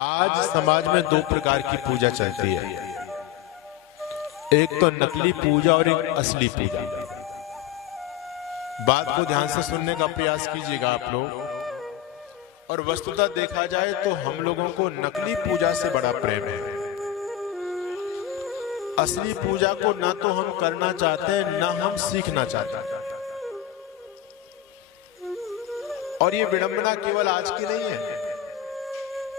आज समाज में दो प्रकार की पूजा चलती है, एक तो नकली पूजा और एक असली पूजा। बात को ध्यान से सुनने का प्रयास कीजिएगा आप लोग। और वस्तुतः देखा जाए तो हम लोगों को नकली पूजा से बड़ा प्रेम है। असली पूजा को ना तो हम करना चाहते हैं ना हम सीखना चाहते हैं। और ये विडंबना केवल आज की नहीं है,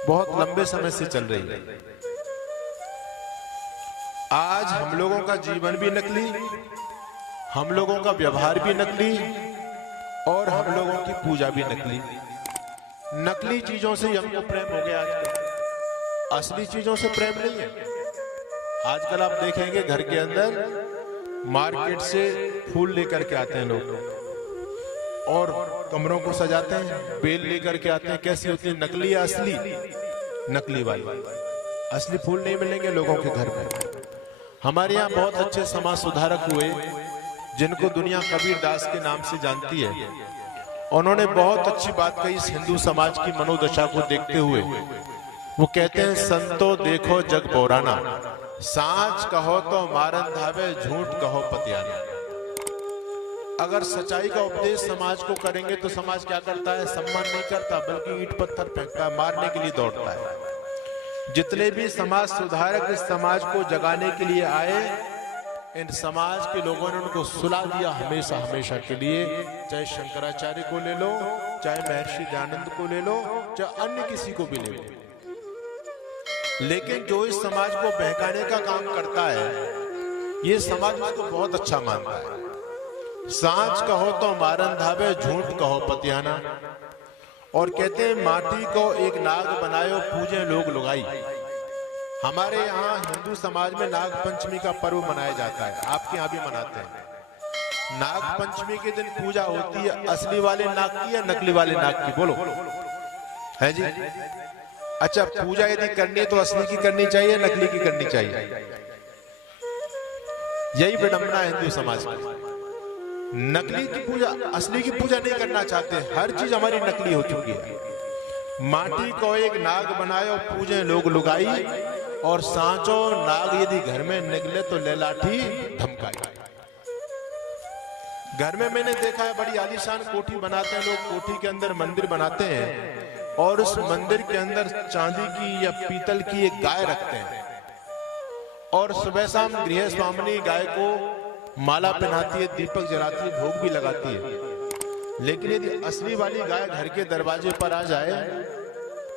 बहुत लंबे समय से चल रही है। आज हम लोगों का जीवन भी नकली, हम लोगों का व्यवहार भी नकली और हम लोगों की पूजा भी नकली। नकली चीजों से हमको प्रेम हो गया आजकल, असली चीजों से प्रेम नहीं है। आजकल आप देखेंगे घर के अंदर मार्केट से फूल लेकर के आते हैं लोग और कमरों को सजाते हैं, बेल लेकर के आते हैं। कैसी होती है, नकली या असली? नकली वाली। असली फूल नहीं मिलेंगे लोगों के घर में। हमारे यहाँ बहुत अच्छे समाज सुधारक हुए जिनको दुनिया कबीरदास के नाम से जानती है। उन्होंने बहुत अच्छी बात कही इस हिंदू समाज की मनोदशा को देखते हुए। वो कहते हैं, संतो देखो जग पौराना, सांच कहो तो मारन धावे, झूठ कहो पतियाना। अगर सच्चाई का उपदेश समाज को करेंगे तो समाज क्या करता है? सम्मान नहीं करता, बल्कि ईंट पत्थर फेंकता है, मारने के लिए दौड़ता है। जितने भी समाज सुधारक इस समाज को जगाने के लिए आए, इन समाज के लोगों ने उनको सुला दिया हमेशा हमेशा के लिए। चाहे शंकराचार्य को ले लो, चाहे महर्षि दयानंद को ले लो, चाहे अन्य किसी को भी ले लो। लेकिन जो इस समाज को बहकाने का काम करता है, ये समाज में तो बहुत अच्छा मानता है। सांच कहो तो मारन धावे, झूठ कहो पतियाना। और कहते हैं, माटी को एक नाग बनायो, पूजे लोग लुगाई। हमारे यहाँ हिंदू समाज में नाग पंचमी का पर्व मनाया जाता है, आपके यहाँ भी मनाते हैं। नाग पंचमी के दिन पूजा होती है, असली वाले नाग की या नकली वाले नाग की? बोलो, है जी? अच्छा, पूजा यदि करनी है तो असली की करनी चाहिए, नकली की करनी चाहिए? यही विडंबना है हिंदू समाज की। नकली की पूजा, असली की पूजा नहीं करना चाहते। हर चीज हमारी नकली हो चुकी है। माटी को एक नाग बनायो, पूजे लोग लुगाई। और सांचो नाग यदि घर में निकले तो ले लाठी धमकाई। घर में मैंने देखा है, बड़ी आलीशान कोठी बनाते हैं लोग, कोठी के अंदर मंदिर बनाते हैं और उस मंदिर के अंदर चांदी की या पीतल की एक गाय रखते हैं। और सुबह शाम गृह स्वामिनी गाय को माला पहनाती है, दीपक जलाती है, भोग भी लगाती है। लेकिन यदि असली वाली गाय घर के दरवाजे पर आ जाए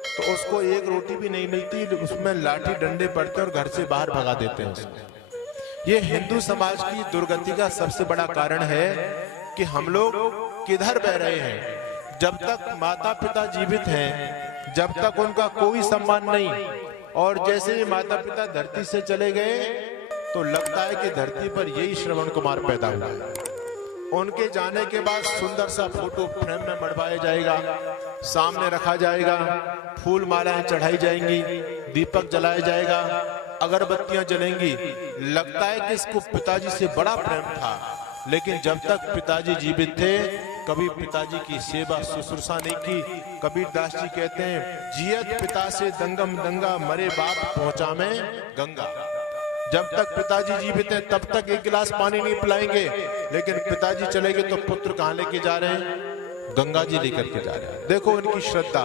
तो उसको एक रोटी भी नहीं मिलती, उसमें लाठी डंडे पड़ते और घर से बाहर भगा देते हैं उसको। ये हिंदू समाज की दुर्गति का सबसे बड़ा कारण है कि हम लोग किधर बह रहे हैं। जब तक माता पिता जीवित हैं, जब तक उनका कोई सम्मान नहीं, और जैसे ही माता पिता धरती से चले गए तो लगता है कि धरती पर यही श्रवण कुमार पैदा हुआ है। उनके जाने के बाद सुंदर सा फोटो फ्रेम में मढ़वाया जाएगा, सामने रखा जाएगा, फूल मालाएं चढ़ाई जाएंगी, दीपक जलाया जाएगा, अगरबत्तियां जलेंगी। लगता है कि इसको पिताजी से बड़ा प्रेम था। लेकिन जब तक पिताजी जीवित थे, कभी पिताजी की सेवा शुश्रूषा नहीं की। कबीरदास जी कहते हैं, जियत पिता से दंगम दंगा, मरे बाप पहुंचा में गंगा। जब तक पिताजी जीवित हैं तब तक एक गिलास पानी नहीं पिलाएंगे, लेकिन पिताजी चले गए तो पुत्र कहां लेके जा रहे हैं? गंगा जी लेकर के जा रहे हैं। देखो उनकी श्रद्धा।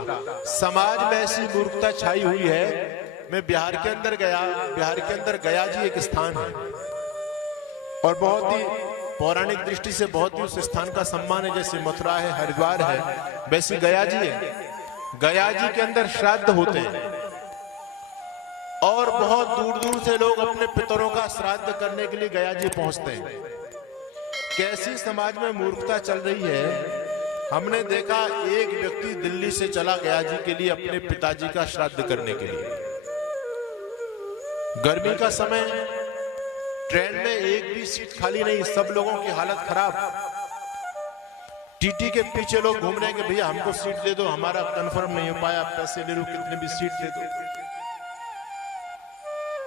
समाज में ऐसी मूर्खता छाई हुई है। मैं बिहार के अंदर गया, बिहार के अंदर गया जी एक स्थान है और बहुत ही पौराणिक दृष्टि से बहुत ही उस स्थान का सम्मान है। जैसे मथुरा है, हरिद्वार है, वैसे गया जी है। गया जी के अंदर श्राद्ध होते हैं और बहुत दूर दूर से लोग अपने पितरों का श्राद्ध करने के लिए गया जी पहुंचते हैं। कैसी समाज में मूर्खता चल रही है। हमने देखा, एक व्यक्ति दिल्ली से चला गया जी के लिए अपने पिताजी का श्राद्ध करने के लिए। गर्मी का समय, ट्रेन में एक भी सीट खाली नहीं, सब लोगों की हालत खराब। टीटी के पीछे लोग घूम रहे हैं कि भैया हमको सीट दे दो, हमारा कंफर्म नहीं हो पाया, पैसे ले लो, कितने भी सीट दे दो।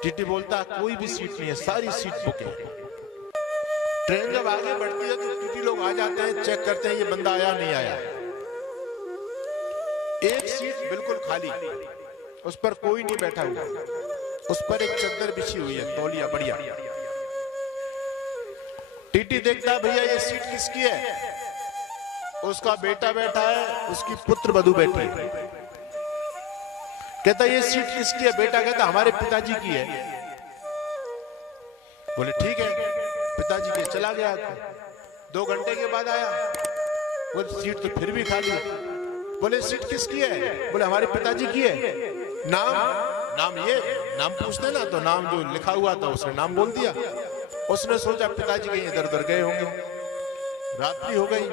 टीटी बोलता कोई भी सीट नहीं है, सारी सीट बुक है। ट्रेन जब आगे बढ़ती है तो टीटी लोग आ जाते हैं, चेक करते हैं ये बंदा आया नहीं आया। एक सीट बिल्कुल खाली। उस पर कोई नहीं बैठा हुआ, उस पर एक चद्दर बिछी हुई है, तौलिया बढ़िया। टीटी देखता है भैया ये सीट किसकी है? उसका बेटा बैठा है, उसकी पुत्र वधू बैठी है। कहता ये सीट किसकी है? बेटा कहता हमारे पिताजी की है। बोले ठीक है, पिताजी के। चला गया। 2 घंटे के बाद आया, बोले सीट तो फिर भी खाली है। बोले सीट किसकी है? बोले हमारे पिताजी की है। नाम ये नाम पूछते ना, तो नाम जो लिखा हुआ था उसने नाम बोल दिया। उसने सोचा पिताजी कहीं इधर उधर गए होंगे। रात्रि हो गई।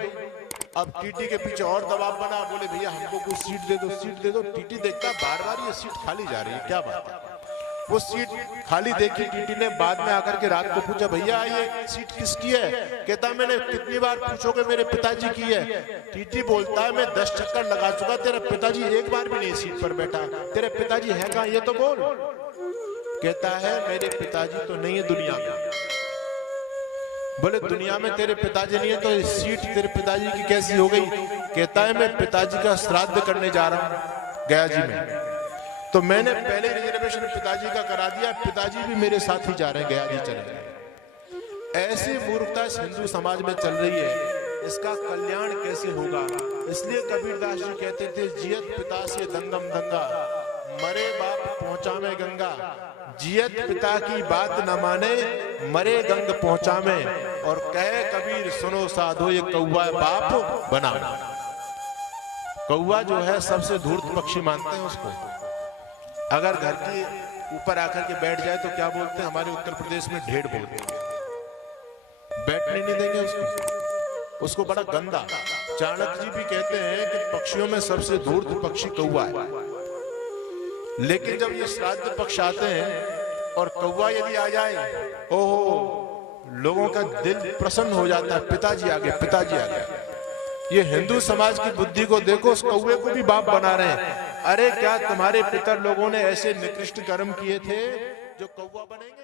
अब टीटी के पीछे और दबाव बना। बोले भैया हमको कुछ सीट दे दो, सीट दे दो। टीटी देखता बार बार ये सीट खाली जा रही है, क्या बात है? वो सीट खाली देखी टीटी ने। बाद में आकर के रात को पूछा भैया ये सीट किसकी है? कहता मैंने कितनी बार पूछोगे मेरे पिताजी की है। टीटी बोलता है मैं 10 चक्कर लगा चुका, तेरा पिताजी एक बार भी नहीं सीट पर बैठा। तेरे पिताजी है कहां ये तो बोल। कहता है मेरे पिताजी तो नहीं है दुनिया में। बोले दुनिया में तेरे पिताजी नहीं है तो सीट तेरे पिताजी की कैसी हो गई? कहता है मैं पिताजी का श्राद्ध करने जा रहा हूं गया जी में, तो मैंने पहले रिजर्वेशन पिताजी का करा दिया, पिताजी भी मेरे साथ ही जा रहे हैं, गया जी चले गए। ऐसी मूर्खता इस हिंदू समाज में चल रही है, इसका कल्याण कैसे होगा? इसलिए कबीरदास जी कहते थे जियत पिता से दंगम दंगा, मरे बाप पहुंचा में गंगा। जियत पिता की बात न माने, मरे गंग पहुंचा में। और कहे कबीर सुनो साधो ये कौवा बाप बना। कौवा जो है सबसे धूर्त पक्षी मानते हैं उसको। अगर घर के ऊपर आकर के बैठ जाए तो क्या बोलते हैं? हमारे उत्तर प्रदेश में ढेड़ बोलते हैं। बैठने नहीं देंगे उसको बड़ा गंदा। चाणक्य जी भी कहते हैं कि पक्षियों में सबसे धूर्त पक्षी कौवा है। लेकिन जब ये श्राद्ध पक्ष आते हैं और कौवा यदि आ जाए, ओहो, लोगों का दिल प्रसन्न हो जाता है। पिताजी आ गए, पिताजी आ गए। ये हिंदू समाज की बुद्धि को देखो, उस कौवे को भी बाप बना रहे हैं। अरे क्या तुम्हारे पितर लोगों ने ऐसे निकृष्ट कर्म किए थे जो कौवा बनेंगे?